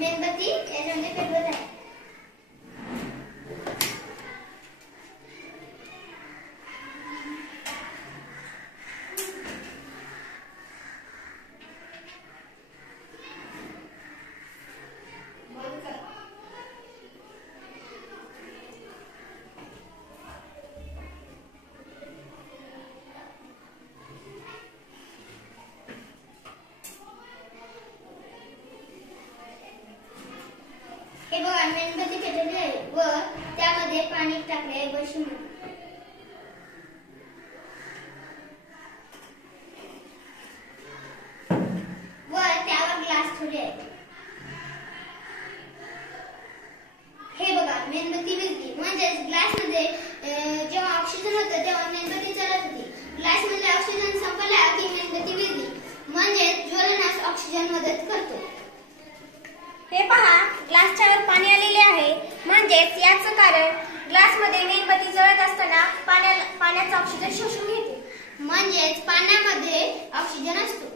मेणबत्ती याच्यामध्ये फिरवत आहे. हे बघा मेणबत्ती पेटवली आहे व त्यामध्ये पाणी टाकले आहे बशीमध्ये. व त्यावर ग्लास ठेवले आहे. हे बघा मेणबत्ती विझली म्हणजे ग्लास मध्ये जेव्हा ऑक्सिजन होतं तेव्हा मेणबत्ती जळत होती. ग्लास मध्ये ऑक्सिजन संपला की मेणबत्ती विझली म्हणजे ज्वलनास ऑक्सिजन मदत करतो. हे पहा ग्लासच्या वर पाणी आलेले आहे म्हणजेच याचं कारण ग्लास मध्ये मेणबत्ती जळत असताना पाण्याचं ऑक्सिजन शोषून घेते म्हणजेच पाण्यामध्ये ऑक्सिजन असतो.